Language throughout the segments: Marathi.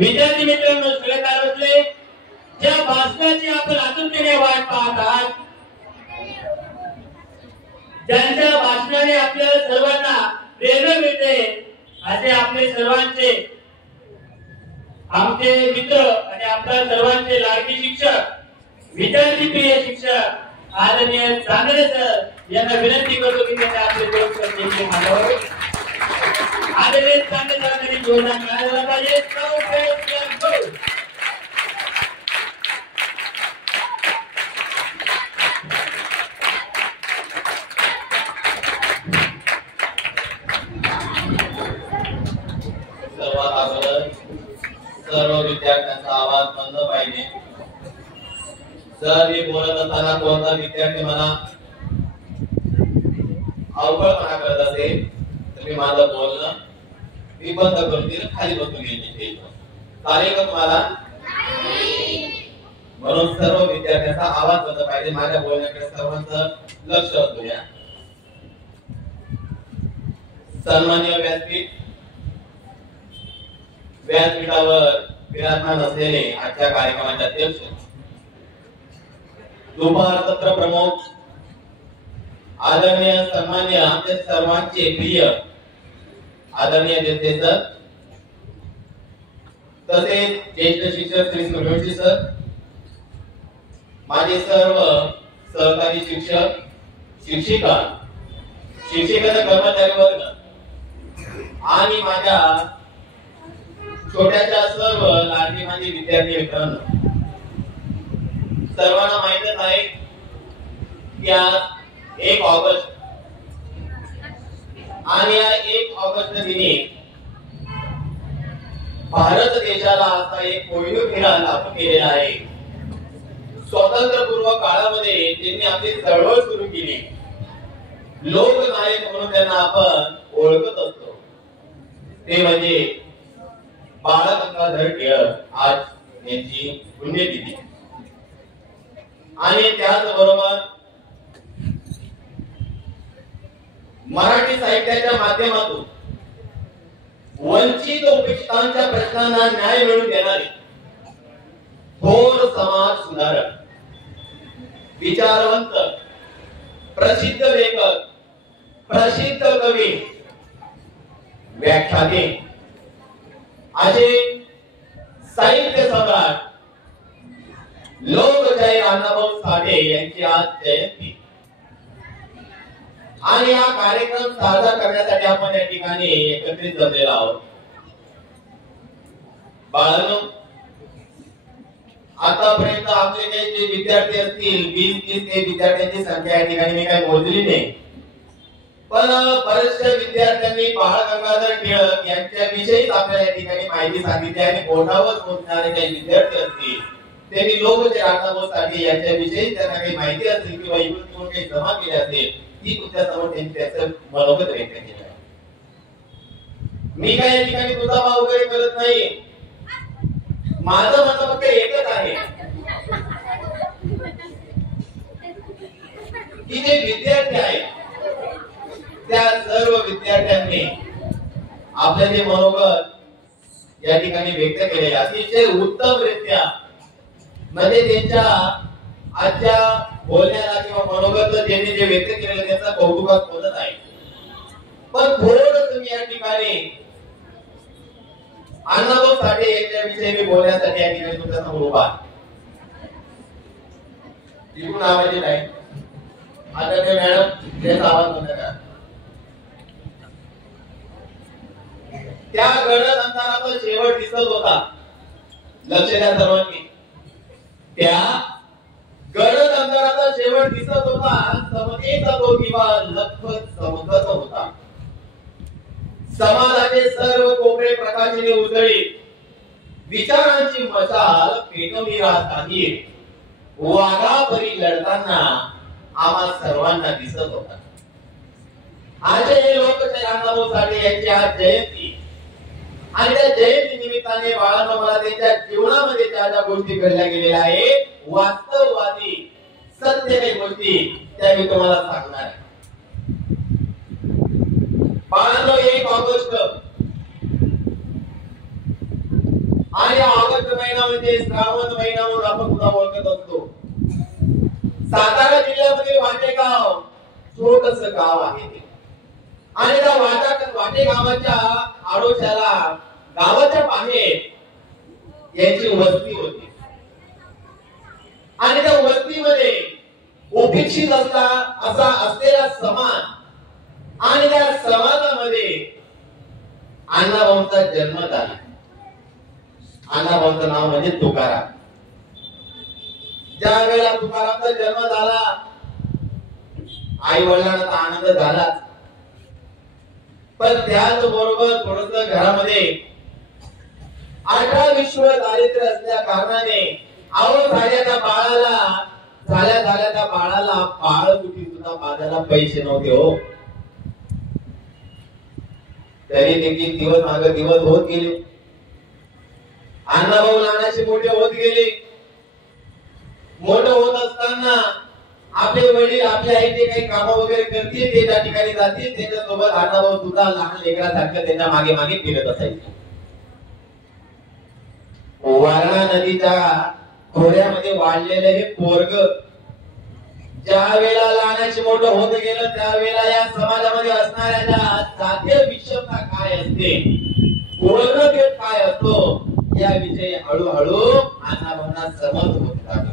विद्यार्थी मित्रांनो, सगळ्यात बसले ज्या भाषणाची आपण आतुरतेने वाट पाहत आहात, ज्यांच्या भाषणाने आपल्याला सर्वांना प्रेरणा मिळते, असे आपले सर्वांचे आमचे मित्र आणि आपल्या सर्वांचे लाडके शिक्षक, विद्यार्थी प्रिय शिक्षक आदरणीय चांदणे सर यांना विनंती करतो की त्यांनी आपले दोन शब्द मांडावे. आदरणीय चांदणे सरांनी जोरदार टाळ्या पाहिजे. सर्व विद्यार्थ्यांचा आवाज बंद पाहिजे. जर मी बोलत असताना कोणता विद्यार्थी मला अवघडपणा करत असेल तर मी माझं बोलणं मी बंद करून देईल, खाली बसून घ्यायची. चालेल का तुम्हाला? म्हणून सर्व विद्यार्थ्यांचा आवाज बंद पाहिजे. माझ्या बोलण्याकडे सर्वांचं लक्ष असू द्या. सन्माननीय व्यासपीठ, व्यासपीठावर विराजमान असलेले आजच्या कार्यक्रमाचे अध्यक्ष, दुपार सत्र प्रमुख, आदरणीय सन्मान्य आमचे सर्वांचे प्रिय आदरणीय देशे सर, तसेच ज्येष्ठ शिक्षक श्री सूर्यवंशी सर, माझे सर्व सहकारी शिक्षक, शिक्षिका, शिक्षकेतर कर्मचारी वर्ग आणि माझ्या छोट्याच्या सर्व लाडकी माझे विद्यार्थी मित्रांनो, सर्वांना माहितच आहे की आज 1 ऑगस्ट आणि या 1 ऑगस्ट दिनी भारत देशाला असा एक कोहिनूर हिरा लागू केलेला आहे. स्वातंत्र्यपूर्व काळामध्ये त्यांनी आपली चळवळ सुरू केली. लोकनायक म्हणून त्यांना आपण ओळखत असतो, ते म्हणजे बाळ गंगाधर टिळक. आज यांची पुण्यतिथी. आणि त्याचबरोबर मराठी साहित्याच्या माध्यमातून वंचित उपेक्षितांच्या प्रश्नांना न्याय मिळवून देणारे थोर समाज सुधारक, विचारवंत, प्रसिद्ध लेखक, प्रसिद्ध कवी, व्याख्याते असे साहित्य सम्राट लोकशाहीर अण्णाभाऊ साठे यांची आज जयंती. आणि हा कार्यक्रम साजरा करण्यासाठी आपण या ठिकाणी एकत्रित जमलेलो आहोत. बाळांनो, आतापर्यंत आपले जे विद्यार्थी असतील 20-30 ते विद्यार्थ्यांची संख्या या ठिकाणी मी काही मोजली नाही, पण बरेचशा विद्यार्थ्यांनी बाळ गंगाधर टिळक यांच्याविषयी आपल्याला या ठिकाणी माहिती सांगितली. आणि बोटावर मोजणारे काही विद्यार्थी असतील त्यांनी लोकशाहीर अण्णाभाऊ साठे यांच्याविषयी त्यांना काही माहिती असेल किंवा इकडून काही जमा केली असेल, ती तुमच्या समोर त्यांनी त्याचं मनोगत व्यक्त केलं आहे. मी काय या ठिकाणी तुझा वगैरे करत नाही. माझं म्हणणं फक्त एकच आहे की जे विद्यार्थी आहेत त्या सर्व विद्यार्थ्यांनी आपले जे मनोगत या ठिकाणी व्यक्त केले अतिशय उत्तमरित्या, म्हणजे त्यांच्या आजच्या बोलण्याला किंवा मनोगत त्यांनी जे व्यक्त केलेलं त्याचा कौतुकात होत आहे. पण थोडं तुम्ही या ठिकाणी अण्णाभाऊ साठे यांच्याविषयी मी बोलण्यासाठी या ठिकाणी तुमच्या समोर उभा आहे. तिकडून आवाज येत आहे. आता ते मॅडम त्याचा आवाज बंद करा. त्या गडद अंधाराचा शेवट दिसत होता. लक्ष द्या सर्वांनी. त्या गडद अंधाराचा शेवट दिसत होता. समतेचा तो दिवा लखत चमकत होता. समाजाचे सर्व कोपरे प्रकाशाने उजळीत विचारांची मशाल पेटवली राहत आहे. वाघापरी लढताना आम्हा सर्वांना दिसत होता. आज हे लोकशाहीर अण्णाभाऊ साठे यांची आज जयंती. आणि त्या जयंती निमित्ताने बाळांनो, मला त्यांच्या जीवनामध्ये ज्या ज्या गोष्टी घडल्या गेलेल्या आहेत, वास्तववादी सत्य काही गोष्टी त्या मी तुम्हाला सांगणार आहे. बाळांनो, 1 ऑगस्ट आणि म्हणजे श्रावण महिना म्हणून आपण सुद्धा ओळखत असतो. सातारा जिल्ह्यामध्ये वाटेगाव छोटस गाव आहे ते. आणि त्या वाटे गावाच्या आडोशाला गावाच्या बाहेर याची वस्ती होती. आणि त्या वस्तीमध्ये उपेक्षित असा असलेला समाज आणि त्या समाजामध्ये अण्णाभाऊंचा जन्म झाला. अण्णाभाऊंचं नाव म्हणजे तुकाराम. ज्या वेळेला तुकारामचा जन्म झाला आई वडिलांना आनंद झाला, पण त्याच बरोबर थोडस घरामध्ये 18 विश्व दारिद्र्य असल्या कारणाने झाल्या त्या बाळाला बाळगुटी सुद्धा बाजाराला पैसे नव्हते हो. तरी देखील दिवस मागे दिवस होत गेले. अण्णाभाऊ लहानाचे मोठे होत गेले. मोठे होत असताना आपले वडील आपल्या आईचे काही काम वगैरे करतील, ते त्या ठिकाणी जातील, त्याच्यासोबत अण्णाभाऊ सुद्धा लहान लेकरासारखं त्यांच्या मागे मागे फिरत असायचे. वारणा नदीच्या खोऱ्यामध्ये वाढलेलं हे पोरग ज्या वेळेला लहानाचे मोठं होत गेलं, त्यावेळेला या समाजामध्ये असणाऱ्या ज्या जातीय विषमता काय असते, वर्णभेद काय असतो, याविषयी हळूहळू अण्णाभाऊंना समज होत जात.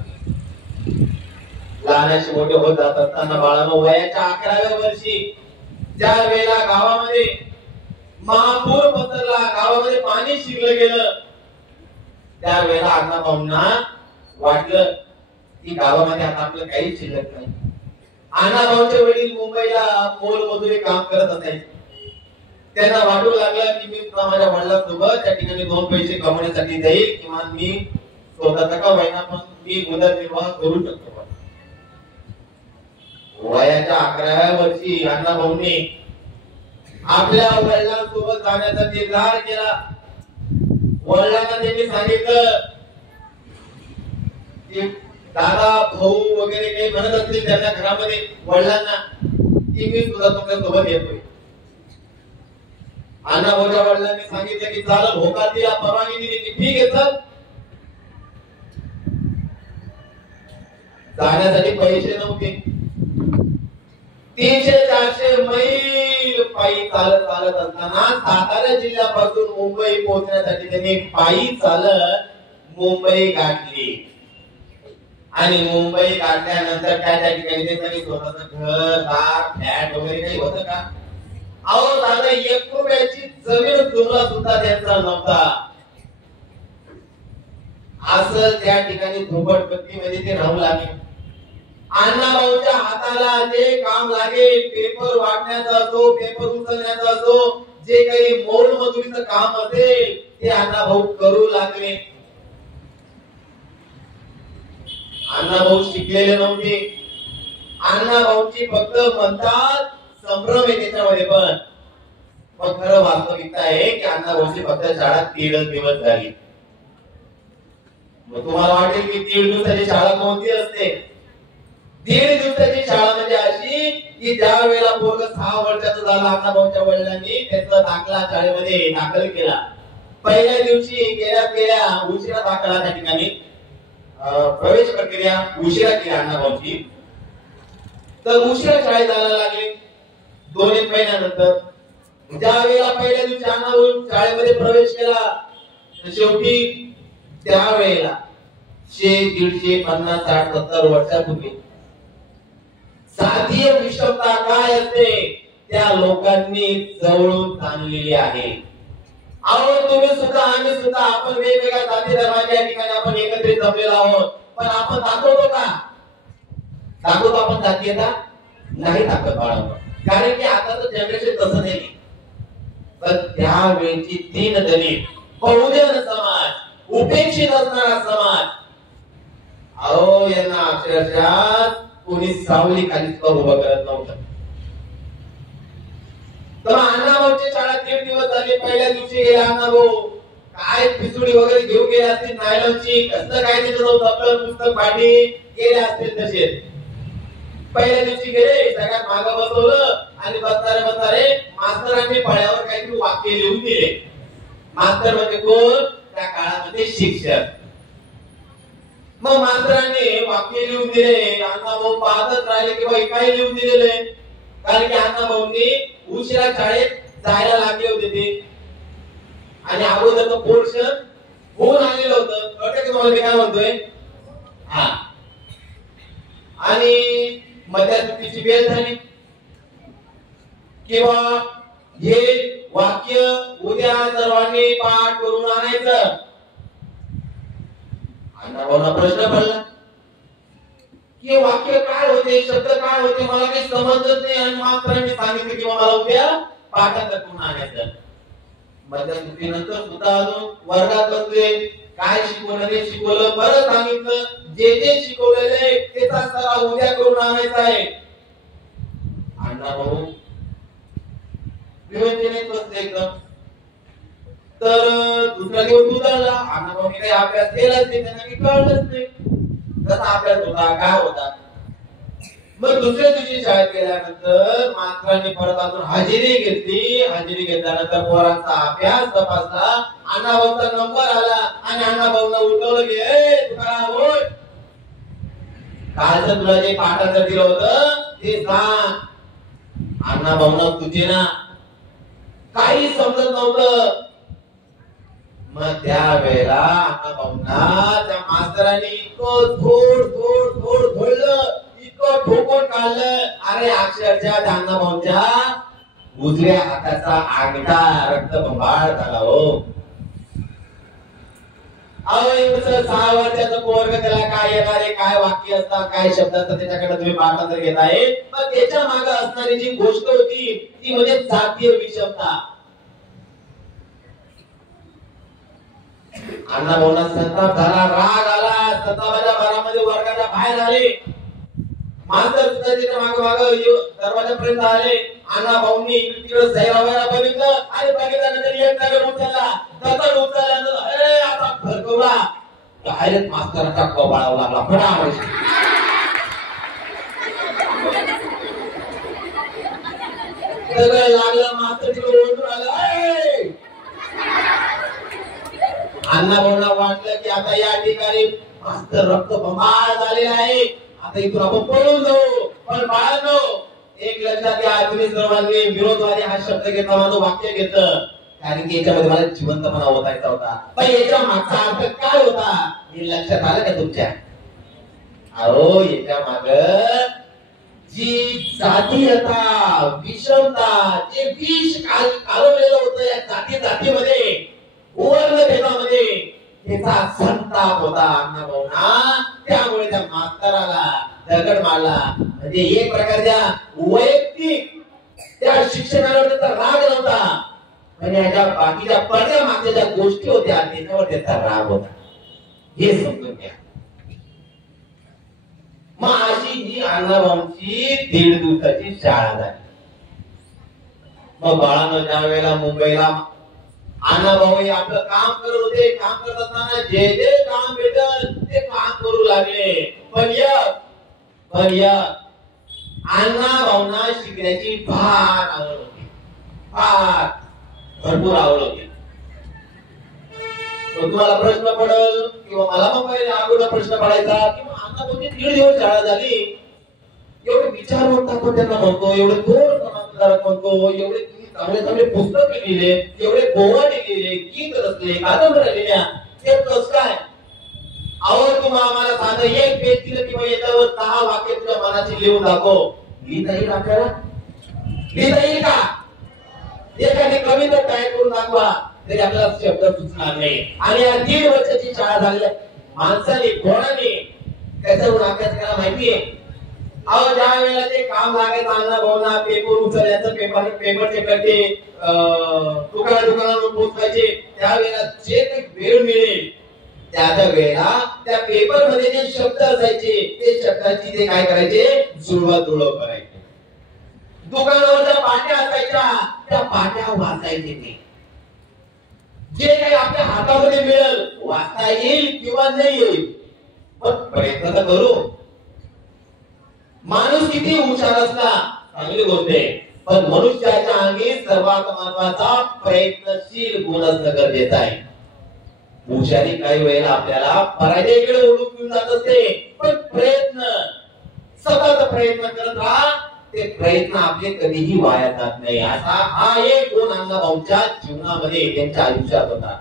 लहानाचे मोठे होत जात असताना बाळानो वयाच्या 11व्या वर्षी ज्या वेळेला गावामध्ये महापूर पसरला, गावामध्ये पाणी शिरलं गेलं, त्यावेळेला अण्णाभाऊंना वाटलं की गावामध्ये आता आपलं काही शिल्लक नाही. अण्णाभाऊंचे वडील मुंबईला मोलमजुरी काम करत असायचे. त्यांना वाटू लागलं की मी माझ्या वडिलांसोबत त्या ठिकाणी 2 पैसे कमवण्यासाठी जाईल, किंवा मी स्वतःचा का होईना पण मी उदरनिर्वाह करू शकतो. वयाच्या 11व्या वर्षी अण्णाभाऊंनी आपल्या वडिलांसोबत जाण्याचा निर्धार केला. वडिलांना त्यांनी सांगितलं की दादा भाऊ वगैरे काही म्हणत असतील त्यांना घरामध्ये वडिलांना की मी सुद्धा तुमच्या सोबत येतोय. अण्णाभाऊच्या वडिलांनी सांगितलं की चालत होकातीला परवानगी दिली की ठीक आहे चल. जाण्यासाठी पैसे नव्हते. 300-400 मैल पायी चालत असताना सातारा जिल्ह्यापासून मुंबई पोहोचण्यासाठी त्यांनी पायी चालत मुंबई गाठली. आणि मुंबई गाठल्यानंतर काय त्या ठिकाणी त्यांचं स्वतःचं घर दार फ्लॅट वगैरे काही होतं का? अहो दादा 1 रुपयाची जमीन सुद्धा त्यांचा नव्हता. असं त्या ठिकाणी झोपडपट्टीमध्ये ते राहू लागले. अण्णाभाऊच्या हाताला जे काम लागेल, पेपर वाटण्याचा असो, पेपर उचलण्याचा असो, जे काही मोलमजुरीचं काम असेल ते अण्णाभाऊ करू लागले. अण्णाभाऊ शिकलेले नव्हते. अण्णाभाऊची फक्त म्हणतात संभ्रम आहे त्याच्यामध्ये, पण खरं वास्तविकता आहे की अण्णाभाऊची फक्त शाळा 3 दिवस झाली. मग तुम्हाला वाटेल की 3 दिवसाची शाळा कोणती असते? 1.5 दिवसाची शाळा म्हणजे अशी की ज्या वेळेला पोरग 6 वर्षाचं झालं, अण्णाभाऊच्या वडिलांनी त्याचा दाखला शाळेमध्ये दाखल केला. पहिल्या दिवशी गेल्या उशिरा दाखला त्या ठिकाणी प्रवेश प्रक्रिया उशिरा केली अण्णाभाऊची, तर उशिरा शाळेत जायला लागले. 2-1 महिन्यानंतर ज्या वेळेला पहिल्या दिवशी अण्णाभाऊ शाळेमध्ये प्रवेश केला, तर शेवटी त्यावेळेला 100, 150, 50, 60, 70 वर्षापूर्वी जातीय विषमता काय असते त्या लोकांनी जवळून जाणलेली आहे. अहो तुम्ही सुद्धा आम्ही सुद्धा आपण वेगवेगळ्या जाती धर्माच्या ठिकाणी आपण एकत्रित जमलेलो आहोत, पण आपण दाखवतो का? दाखवतो आपण जातीयता? नाही दाखवत बाळांनो. कारण की आताचं जनरेशन तसं नाही. पण त्यावेळची दीनदलित बहुजन समाज, उपेक्षित असणारा समाज, अहो यांना अक्षरशः कोणी सावली खाली उभं करत नव्हतं. तर अण्णाभाऊची शाळा 1.5 दिवस झाले. पहिल्या दिवशी गेला अण्णाभाऊ, काय पिसुडी वगैरे घेऊन गेले असतील नायलॉनची, कसलं काय त्याच्याजवळ दप्तर पुस्तक भांडी गेले असतील तसेच. पहिल्या दिवशी गेले, सगळ्यात मागं बसवलं आणि बसणारे मास्तरांनी फळ्यावर काहीतरी वाक्य लिहून दिले. मास्तर म्हणजे कोण? त्या काळामध्ये शिक्षक. मग मास्तरांनी वाक्य लिहून दिले, अण्णाभाऊ पाहतच राहिले की बाई काय लिहून दिलेलं आहे. कारण की अण्णाभाऊंनी उशिरा शाळेत जायला लागले होते ते, आणि अगोदरचं पोर्शन होऊन आलेलं होतं. कळतं की तुम्हाला मी काय म्हणतोय? हा. आणि मध्यरात्रीची वेळ झाली किंवा हे वाक्य उद्या सर्वांनी पाठ करून आणायचं. अण्णाभाऊंना प्रश्न पडला की वाक्य काय होते, शब्द काय होते, मला काही समजत नाही. आणि मास्तरांनी सांगितलं की मला उद्या पाठांतर करून आणायचं. मध्यरात्रीनंतर सुद्धा अजून वर्गात बसले, काय शिकवलं ते शिकवलं, परत सांगितलं जे जे शिकवलेले त्याचा सराव उद्या करून आणायचा आहे. अण्णाभाऊ विवंचनेत बसले एकदम. तर दुसरा दिवस उजाडला. अण्णाभाऊंनी काही अभ्यास केलाच नाही, त्यांना काही कळलंच नाही कसा अभ्यास होता, काय होता. मग दुसऱ्या दिवशी शाळेत गेल्यानंतर मास्तरांनी परत अजून हजेरी घेतली. हजेरी घेतल्यानंतर पोरांचा अभ्यास तपासला. अण्णाभाऊंचा नंबर आला आणि अण्णाभाऊंना उठवलं की ए तुकाराम होय, कालचं तुला जे पाठांतर दिलं होतं ते सांग. अण्णाभाऊंना तुझे ना काही समजत नव्हतं. मग त्यावेळेला अण्णाभाऊंना त्या मास्तरांनी इतकं धोडलं, इतकं ठोकून काढलं, अरे अक्षरशः त्या अण्णाभाऊंच्या उजव्या हाताचा अंगठा रक्तबंबाळ झाला हो. अहो 6 वर्षाचं पोरग, त्याला काय येणार आहे, काय वाक्य असतात, काय शब्द असतात, त्याच्याकडे तुम्ही पाठांतर घेत आहे. पण त्याच्या मागे असणारी जी गोष्ट होती ती म्हणजे जातीय विषमता. अण्णाभाऊंना संताप झाला, राग आला. संतापाच्या भरामध्ये वर्गाच्या बाहेर आले. मास्तर सुद्धा त्याच्या माग दरवाजापर्यंत आले. अण्णाभाऊंनी तिकडे सैरावयाला बघितलं आणि बघितल्यानंतर एक दगड उचलला. दगड उचलल्यानंतर अरे आता भरकवला, डायरेक्ट मास्तराचा कपाळावर लागला फटाफट. दगड लागलं, मास्तर तिकडे ओरडून आला. अण्णाभाऊंना वाटलं की आता या ठिकाणी मास्तर रक्तबंबाळ झालेला आहे, आता इथून आपण पळून जाऊ. पण बाळांनो एक लक्षात घ्या, तुम्ही सर्वांनी विरोधवादी हा शब्द घेतला, माझं वाक्य घेतलं, कारण की याच्यामध्ये मला जिवंतपणा ओतायचा होता. पण याच्या मागचा अर्थ काय होता हे लक्षात आलं का तुमच्या? अहो याच्या माग जी जातीयता, विषमता, जे विष कालवलेलं होतं या जातीमध्ये, वर्णभेदामध्ये, त्याचा संताप होता अण्णाभाऊंना. त्यामुळे त्या मास्तराला दगड मारला. म्हणजे एक प्रकारच्या वैयक्तिक त्या शिक्षकांवर त्याचा राग नव्हता, म्हणजे याच्या बाकीच्या पडद्या मागच्या ज्या गोष्टी होत्या त्याच्यावर त्याचा राग होता. हे समजून घ्या. मग अशी ही अण्णाभाऊंची 1.5 दिवसाची शाळा झाली. मग बाळानं ज्या वेळेला मुंबईला अण्णाभाऊ आपलं काम करत होते, काम करत असताना जे जे काम भेटल ते काम करू लागले. पण अण्णाभाऊंना शिकण्याची फार आवड होती, फार भरपूर आवड होती. तुम्हाला प्रश्न पडल किंवा मला पण पहिले अगोदर प्रश्न पडायचा की अण्णाभाऊंची 1.5 दिवस शाळा झाली, एवढे विचारवंत आपण त्यांना म्हणतो, एवढे थोर समाजसुधारक म्हणतो, एवढे चांगले पुस्तक लिहिले, एवढे गोवाडे लिहिले, गीत रचले, कादंबऱ्या लिहिल्या, ते कसं काय? आवड तुम्हाला आम्हाला साधं एक पेज दिलं किंवा याच्यावर 10 वाक्य तुझ्या मनाची लिहून दाखव, लिहिता येईल आपल्याला? लिहिता येईल का? एखादी कविता टाईप करून दाखवा तरी आपल्याला शब्द सुचणार नाही. आणि या 1.5 वर्षाची शाळा झाली माणसाने, कोणाने त्याच्यावरून अभ्यास करायला माहितीये? अहो ज्या वेळेला ते काम लागायचं अण्णाभाऊंना, पेपर उचलायचं, पेपरचे कट्टे दुकानावर पोचवायचे, त्यावेळेला जे काही वेळ मिळेल त्या वेळेला त्या पेपर मध्ये जे शब्द असायचे ते शब्दाची ते काय करायचे, जुळवाजुळव करायचे. दुकानावरच्या पाट्या असायच्या त्या पाट्या वाचायचे. ते जे काही आपल्या हातामध्ये मिळेल, वाचता येईल किंवा नाही येईल, पण प्रयत्न तर करू. माणूस किती हुशार असला चांगली गोष्ट आहे, पण मनुष्याच्या अंगी सर्वात महत्वाचा प्रयत्नशील गुण असणं गरजेचं आहे. हुशारी काही वेळेला आपल्याला पराजयाकडे ओढून घेऊन जात असते, पण प्रयत्न सतत प्रयत्न करत राहा, ते प्रयत्न आपले कधीही वाया जात नाही. असा हा एक गुण अण्णाभाऊंच्या जीवनामध्ये त्यांच्या आयुष्यात होता.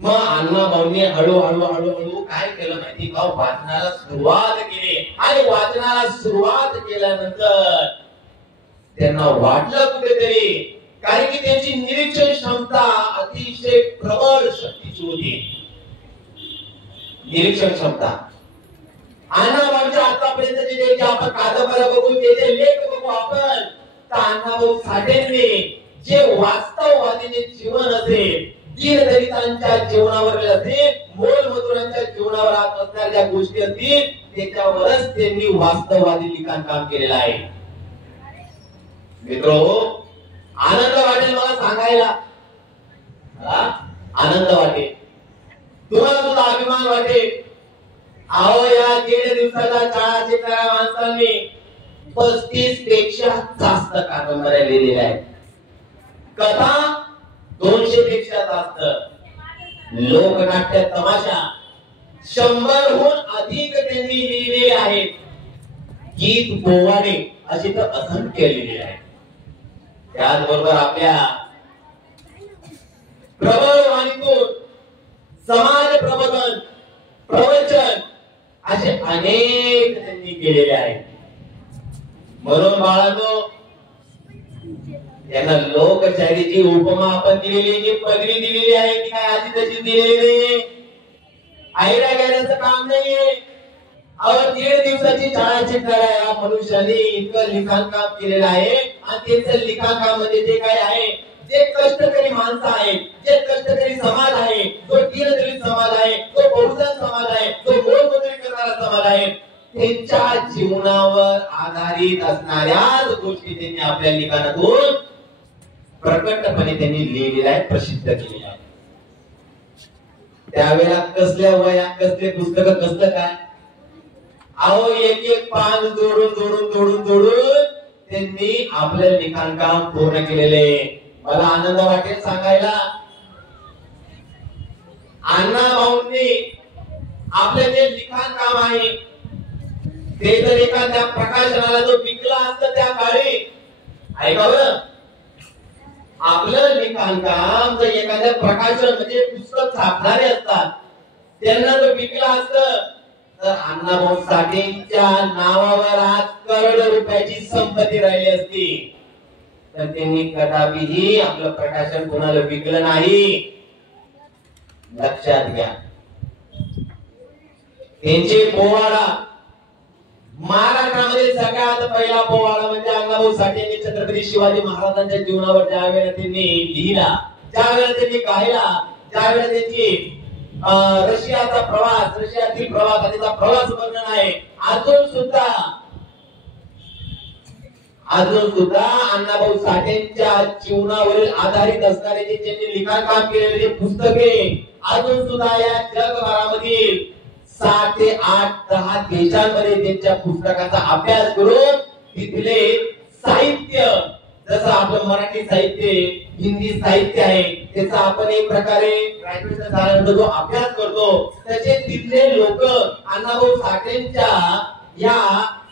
मग अण्णाभाऊंनी हळूहळू काय केलं माहिती का, वाचनाला सुरुवात केली. आणि वाचनाला सुरुवात केल्यानंतर त्यांना वाटलं कुठेतरी, कारण की त्यांची निरीक्षण क्षमता अतिशय प्रबळ शक्तीची होती. निरीक्षण क्षमता अण्णाभाऊंच्या आतापर्यंत जे आपण कादंबऱ्या बघू, जे लेख बघू आपण, तर अण्णाभाऊ साठेंनी जे वास्तववादी जीवन असेल, दीनदलितांच्या जीवनावर असेल, मोलमजुरांच्या जीवनावर असणाऱ्या ज्या गोष्टी असतील, त्याच्यावरच त्यांनी वास्तववादी लिखाण काम केलेलं आहे. मित्रो, आनंद वाटेल मला सांगायला, आनंद वाटेल, तुम्हाला सुद्धा अभिमान वाटेल. अहो, या 1.5 दिवसाच्या काळात शिकणाऱ्या माणसांनी 35 पेक्षा जास्त कादंबऱ्या लिहिलेल्या आहेत. कथा 200 पेक्षा जास्त, लोकनाट्य तमाशा 100हून अधिक त्यांनी लिहिलेले आहेत. गीत पोवाडे अशी तर असंख्य लिहिलेले आहेत. त्याचबरोबर आपल्या प्रबळ वाणीतून समाज प्रबोधन, प्रवचन असे अनेक त्यांनी केलेले आहेत. म्हणून बाळांनो, यांना लोकशाहीची उपमा आपण दिलेली, जी पदवी दिलेली आहे ती काय आधी तशी दिलेली नाही, आयडिया घेण्याचं काम नाहीये. अहो, 1.5 दिवसाची शाळा शिकणाऱ्या या मनुष्याने इतकं लिखाण काम केलेलं आहे. आणि त्यांचं लिखाण काम म्हणजे ते काय आहे, जे कष्टकरी माणसं आहेत, जे कष्टकरी समाज आहे, जो दीनदलित समाज आहे, जो बहुजन समाज आहे, जो मोलमजुरी करणारा समाज आहे, त्यांच्या जीवनावर आधारित असणाऱ्याच गोष्टी त्यांनी आपल्या लिखाणातून प्रकटपणे त्यांनी लिहिलेल्या आहेत, प्रसिद्ध केलेल्या आहेत. त्यावेळेला कसल्या वया, कसले पुस्तक, कसलं काय, अहो, एक पान जोडून त्यांनी आपलं लिखाण काम पूर्ण केलेले. मला आनंद वाटेल सांगायला, अण्णाभाऊंनी आपलं जे लिखाण काम आहे ते जर एखाद्या प्रकाशनाला जो विकला असतं त्या काळी, ऐकावं, आपलं लिखाण काम जर एखाद्या प्रकाशन म्हणजे पुस्तक छापणारे असतात त्यांना जर विकला असतं, तर अण्णाभाऊ साठेंच्या नावावर आज करोड रुपयाची संपत्ती राहिली असती. तर त्यांनी कदापिही आपलं प्रकाशन कोणाला विकलं नाही. लक्षात घ्या, त्यांचे पोवाडा महाराष्ट्रामध्ये सगळ्यात पहिला पोवाडा म्हणजे अण्णाभाऊ साठेंनी छत्रपती शिवाजी महाराजांच्या जीवनावर ज्या वेळेला त्यांनी लिहिला, ज्या वेळेला त्यांनी गायला, ज्या वेळेला त्यांची रशियाचा प्रवास, रशियातील प्रवास आणि त्याचा प्रवास वर्णन आहे. अजून सुद्धा अण्णाभाऊ साठेंच्या जीवनावरील आधारित असणारे जे त्यांनी लिखाण काम केलेले जे पुस्तके अजून सुद्धा या जगभरामधील 7 ते 8, 10 देशांमध्ये त्यांच्या पुस्तकाचा अभ्यास करून तिथले साहित्य, जसं आपलं मराठी साहित्य, हिंदी साहित्य आहे, त्याचा आपण एक प्रकारे ग्रॅज्युएशन झाल्यानंतर जो अभ्यास करतो, तसे तिथले लोक अण्णाभाऊ साठेंच्या या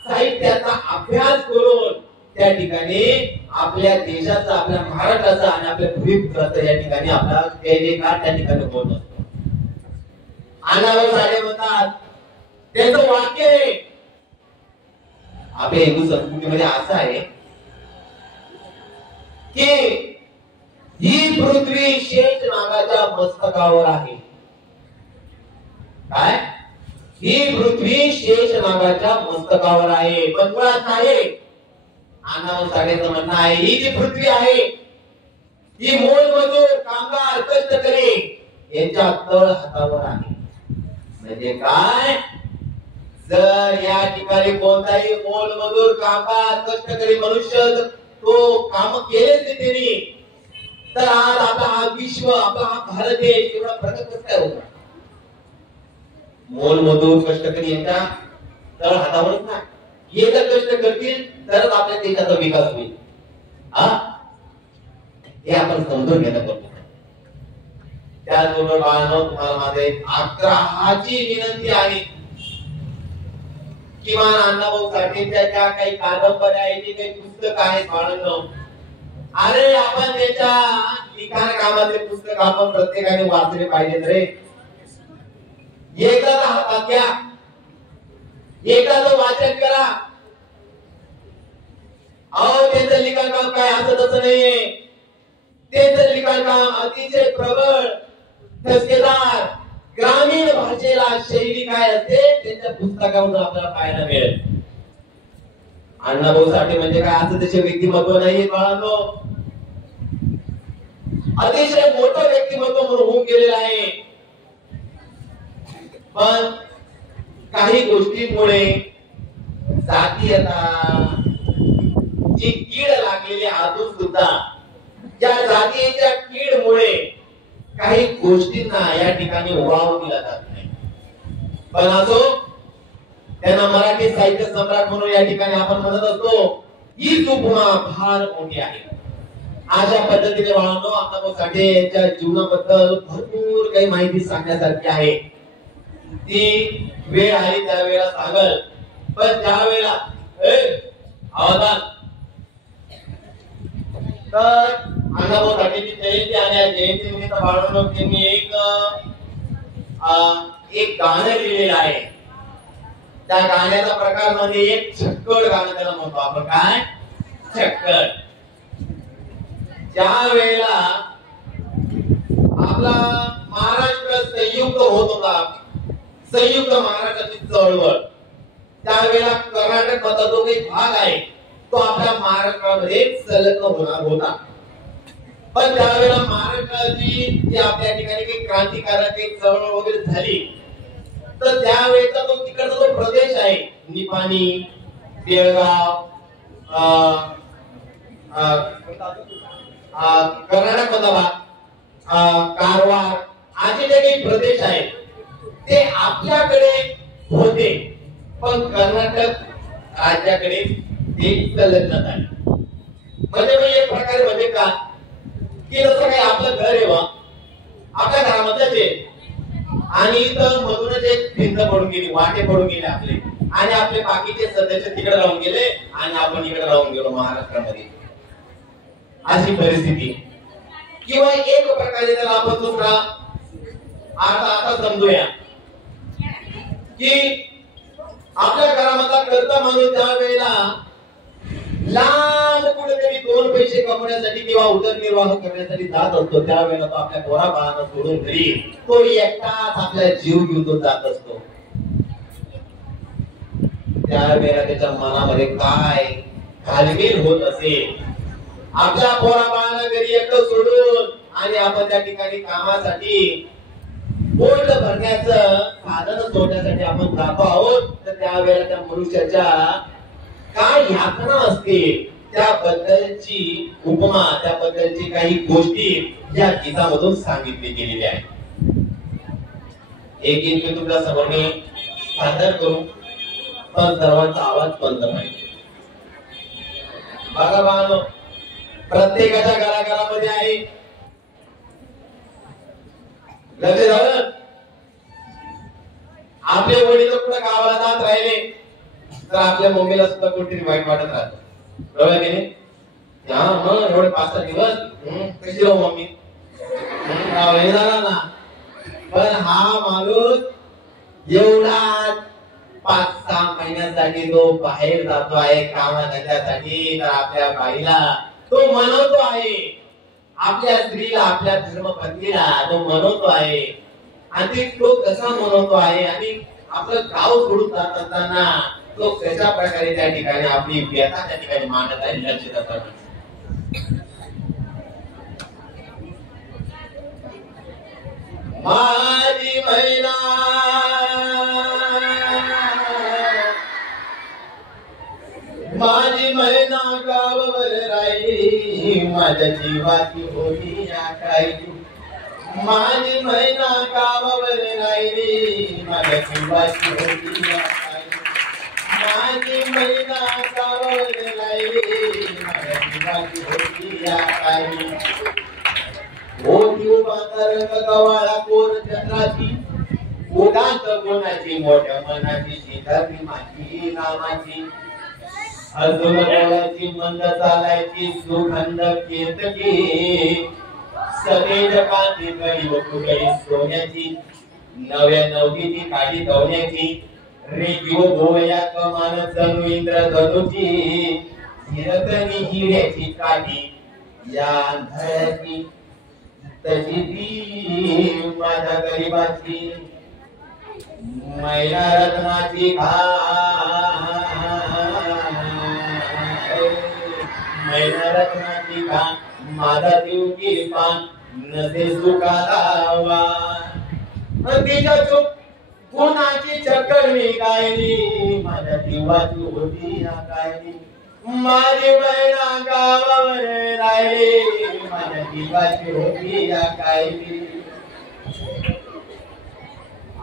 साहित्याचा अभ्यास करून त्या ठिकाणी आपल्या देशाचा, आपल्या महाराष्ट्राचा आणि आपल्या भूमिपुत्राचा या ठिकाणी आपला जयजयकार त्या ठिकाणी होत असतो. अण्णाभाऊ साठे म्हणतात, त्यांचं वाक्य आहे, आपल्या हिंदू संस्कृतीमध्ये असं आहे की ही पृथ्वी शेष नागाच्या मस्तकावर आहे. काय? ही पृथ्वी शेष नागाच्या मस्तकावर आहे, पण मुळात नाही. अण्णाभाऊ साठेंचं म्हणणं आहे, ही जी पृथ्वी आहे ही मोलमजूर, कामगार, कष्टकरी यांच्या तळ हातावर आहे. म्हणजे काय, जर या ठिकाणी कोणताही मोलमजूर, कामगार, कष्टकरी मनुष्य तो काम केले त्यांनी, तर आज आपला हा विश्व, आपला हा भारत देश एवढा प्रगत कसं काय होता? मोलमजूर, कष्टकरी यांच्या तळ हातावरच नाही. हे जर कष्ट करतील तरच आपल्या देशाचा विकास होईल. हे आपण समजून घेणं पडतं. त्याचबरोबर बाळांनो तुम्हाला माझे आग्रहाची विनंती आहे, किमान अण्णाभाऊ साठेंच्या ज्या काही कादंबऱ्या आहेत, काही पुस्तक आहेत बाळांनो, अरे आपण त्याच्या लिखाण कामाचे पुस्तक आपण प्रत्येकाने वाचले पाहिजेत रे. एकदा हातात घ्या, एकदा तो वाचन करा. अहो त्यांचं लिखाण काम काय असं तसं नाहीये. त्यांचं लिखाण काम अतिशय प्रबळ, ठसकेदार, ग्रामीण भाषेला शैली काय असते त्यांच्या पुस्तकावरून आपल्याला पाहायला मिळेल. अण्णाभाऊ साठे म्हणजे काय असं त्याचे व्यक्तिमत्व नाहीये बाळांनो, अतिशय मोठं व्यक्तिमत्व म्हणून होऊन गेलेलं आहे. पण काही गोष्टींमुळे जातीयता जी कीड लागलेली अजून सुद्धा, या जातीच्या कीडमुळे काही गोष्टींना या ठिकाणी वाव दिला जात नाही. पण असो, त्यांना मराठी साहित्य सम्राट म्हणून या ठिकाणी आपण म्हणत असतो, ही उपमा फार मोठी आहे. अशा पद्धतीने बाळांनो अण्णाभाऊ साठे यांच्या जीवनाबद्दल भरपूर काही माहिती सांगण्यासारखी आहे. ती वेळ आली त्यावेळेला सांगल. पण त्यावेळेला आवाज तर अण्णाभाऊ साठेंची जयंती आणि या जयंती निमित्त बाळांनो त्यांनी एक गाणं लिहिलेलं आहे. त्या गाण्याचा प्रकार म्हणजे एक छक्कड गाणं त्याला म्हणतो आपण. काय छक्कड? ज्या वेळेला आपला महाराष्ट्र संयुक्त होत होता, संयुक्त महाराष्ट्राची चळवळ, त्यावेळेला कर्नाटक मधला जो काही भाग आहे तो आपल्या महाराष्ट्रामध्ये संलग्न होणार होता. पण त्यावेळेला महाराष्ट्राची जी आपल्या ठिकाणी काही क्रांतिकारक काही चळवळ वगैरे झाली, तर त्यावेळेचा तो तिकडचा जो प्रदेश आहे, निपाणी, बेळगाव, कर्नाटक मधला भाग, कारवार, असे जे काही प्रदेश आहेत ते आपल्याकडे होते, पण कर्नाटक राज्याकडे ते संलग्न झाले. म्हणजे एक प्रकारे म्हणजे का की जसं काही आपलं घर आहे, आपल्या घरामधलंच आहे, आणि इथं मधूनच एक भिंत पडून गेली, वाटे पडून गेले आपले, आणि आपले बाकीचे सदस्य तिकडे राहून गेले आणि आपण इकडे राहून गेलो महाराष्ट्रामध्ये. अशी परिस्थिती. किंवा एक प्रकारे त्याला आपण दुसरा आता समजूया की आपल्या घरामधला करता माणूस ज्या वेळेला लांब कुठेतरी दोन पैसे कमवण्यासाठी किंवा उदरनिर्वाह करण्यासाठी जात असतो, त्यावेळेला तो आपल्या पोरा बाळांना सोडून घरी तो एकटाच आपला जीव घेऊन जात असतो. त्यावेळेला त्याच्या मनामध्ये काय घालमेल होत असेल. आपल्या पोरा बाळांना घरी एकटं सोडून आणि आपण त्या ठिकाणी कामासाठी पोट भरण्याचं साधन सोडण्यासाठी आपण जातो आहोत, तर त्यावेळेला त्या मनुष्याच्या काय यातना असते त्याबद्दलची उपमा, त्याबद्दलची काही गोष्टी या गीतामधून सांगितली गेलेली आहे. एक गीत मी तुमच्या समोर मी सादर करू, पण सर्वांचा आवाज बंद पाहिजे. बघा बाळांनो, प्रत्येकाच्या घराघरामध्ये आहे, लक्ष झालं. आपले वडील कुठं गावाला जात राहिले तर आपल्या मम्मीला सुद्धा कुठेतरी वाईट वाटत राहतं, बरोबर की नाही? मग एवढे 5-6 दिवस कशी राहू मम्मी, झाला ना. पण हा माणूस एवढा 5-6 महिन्यासाठी तो बाहेर जातो आहे कामाधंद्यासाठी, तर आपल्या बाईला तो मनवतो आहे, आपल्या स्त्रीला, आपल्या धर्मपत्नीला तो मनवतो आहे. आणि तो कसा मनवतो आहे आणि आपलं गाव सोडून जात असताना तो कशा प्रकारे त्या ठिकाणी आपली व्यथा त्या ठिकाणी मांडत आहे, लक्षात असताना. माझी महिना माझी महिना गावावर राहिली, माझ्या जीवाची होती या काही. माझी महिना गावावर राहिली, माझ्या जीवाची होती या काही. माझी महिना गावावर राहिली, माझ्या जीवाची होती या काही. ओढीव बांधा रंग गवाळा कोर चंद्राची उदांत गुणाची मोठ्या मनाची शेजारी माझी नामाची अजून बोलायची मंद चालायची सुगंध केतकी सफेद कांती गळी वकुगळी सोन्याची नव्या नवरीची काळी गवण्याची रेखीव भोवया कमान जणू इंद्रधनुची हिरकणी हिऱ्याची काठी या अंधाऱ्याची तशी ती माझ्या गरीबाची मैना रत्नाची मैना रत्नाची खान माझा देव किरपान नसे सुखाला तिच्या चुप गुणाची चक्कर मी गायली माझ्या जीवाची होती ना गायली माझी मैना गावावर राहिली माझ्या जीवाची होती या गायली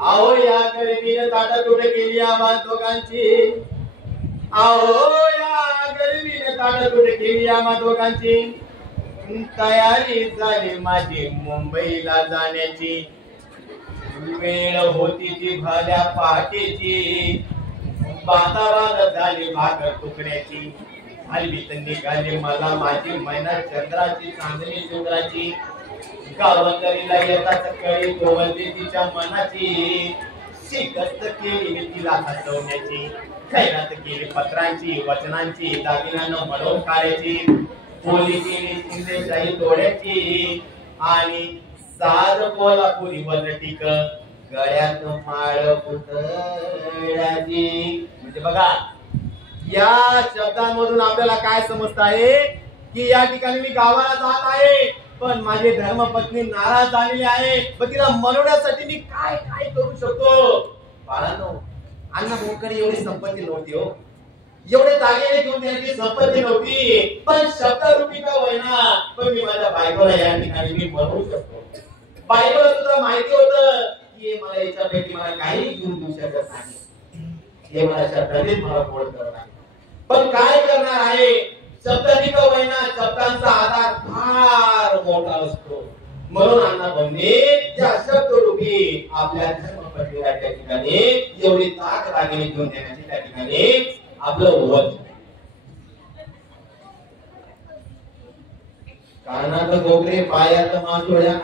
आओ या गरिबीने ताटा तुटे केली आम्हा दोघांची आओ या गरिबीने ताटा तुटे केली आम्हा दोघांची तयारी झाली माझी मुंबईला जाण्याची वेळ होती ती भल्या पहाटेची वातावरण झाली भाकर तुकड्याची हलवी निघाली मला माझी मैना चंद्राची चांदणी चंद्राची गावकरीला येता सकाळी गोवलती तिच्या मनाची शिकस्त केली तिला हसवण्याची खैरात केली पत्रांची वचनांची दागिन्यानं म्हणून काढायची बोली केली शिंदेशाही तोड्याची आणि साज कोल्हापुरी वरटिक गळ्यात माळ पुतळ्याची म्हणजे बघा या शब्दांमधून आपल्याला काय समजत आहे की या ठिकाणी मी गावाला जात आहे पण माझे धर्मपत्नी नाराज झालेली आहे पण तिला मनवण्यासाठी मी काय काय करू शकतो बाळांनो अण्णा भाऊकडे एवढी संपत्ती नव्हती हो एवढे दागिने घेऊन त्यांची संपत्ती नव्हती पण शब्दरूपी का होईना पण मी माझ्या बायकोला या ठिकाणी मी बनवू शकतो बायकोला सुद्धा माहिती होतं की मला याच्यापैकी मला काही घेऊन देऊ शकत नाही हे मला शब्दानेच मला बोल करत नाही पण काय करणार आहे शब्दांनी का होईना शब्दांचा आधार फार मोठा असतो म्हणून अण्णा भाऊंनी त्या शब्दरूपी आपल्या धर्मपत्नीला त्या ठिकाणी एवढी ताक दागिने घेऊन देण्याची त्या ठिकाणी आपलं वचन कानात गोगरे पायात मासोळ्या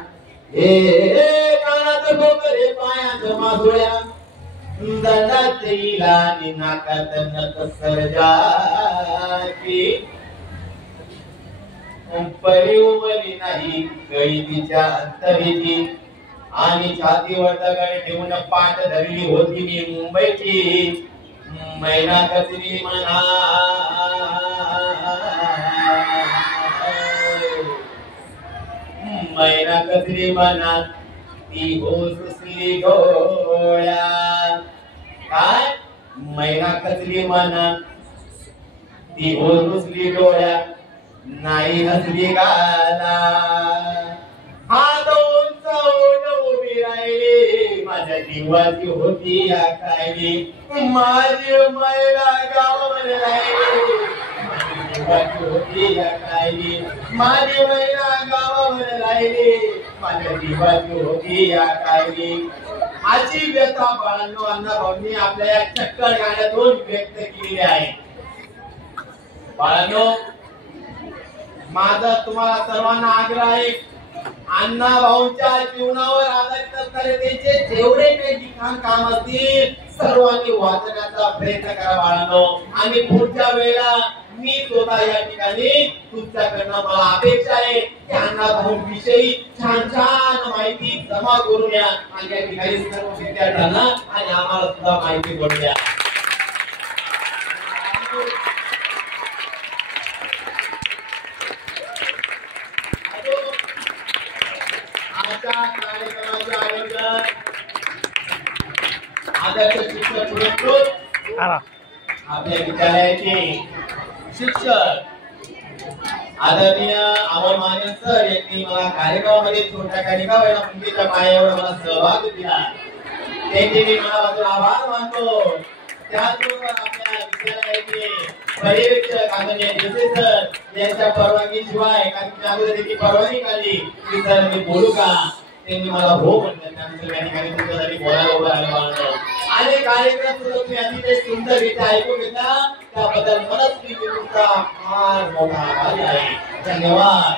हे कानात गोगरे पायात मासोळ्या दंडात इला आणि नाकात नख सर्जाची परी उमली नाही गळी तिच्या अंतरीची आणि छातीवर दगड ठेवून पाठ धरली होती मी मुंबईची मैना कसली म्हणा मैना कसली म्हणा ती हो सुसली डोळ्या काय मैना कसली म्हणा ती हो सुसली डोळ्या नाही हसली गाला हात उंच उभी राहिली माझ्या जीवाची होती या कायली माझी मैला गावावर राहिली माझी जीवाची होती या कायली माझी मैला गावावर राहिली माझ्या जीवाची होती या कायली अशी व्यथा बाळांनो अण्णा भाऊंनी आपल्या या चक्कर गाण्यातून व्यक्त केलेली आहे बाळांनो माझा तुम्हाला सर्वांना आग्रह आहे अण्णा भाऊंच्या जीवनावर आधारित असणारे त्यांचे जेवढे काही लिखाण काम असतील सर्वांनी वाचण्याचा प्रयत्न करा बाळांनो आणि पुढच्या वेळेला मी स्वतः या ठिकाणी तुमच्याकडनं मला अपेक्षा आहे की अण्णा भाऊंविषयी छान छान माहिती जमा करून या आणि या ठिकाणी सर्व विद्यार्थ्यांना आणि आम्हाला सुद्धा माहिती करून द्या कार्यक्रमाचे आयोजन आदर्श शिक्षक पुरस्कृत आपल्या विद्यालयाचे शिक्षक आदरणीय अमोल महाजन सर यांनी मला कार्यक्रमामध्ये छोट्या कार्यक्रमाला मुंबईच्या पायावर मला सहभाग दिला त्यांचे मी मनापासून आभार मानतो त्याचबरोबर आपल्या विद्यालयाचे पर्यवेक्षक आदरणीय जसे सर यांच्या परवानगीशिवाय कारण की अगोदर त्याची परवानगी काढली की सर मी बोलू का त्यांनी मला हो म्हटलं. त्यानंतर त्या ठिकाणी तुमच्यासाठी बोलायला उभं राहिलं बाळांनो. आणि कार्यक्रम सुद्धा तुम्ही अतिशय सुंदररीत्या ऐकून घेतला त्याबद्दल मनस्वी तुमचा फार मोठा आभारी आहे. धन्यवाद.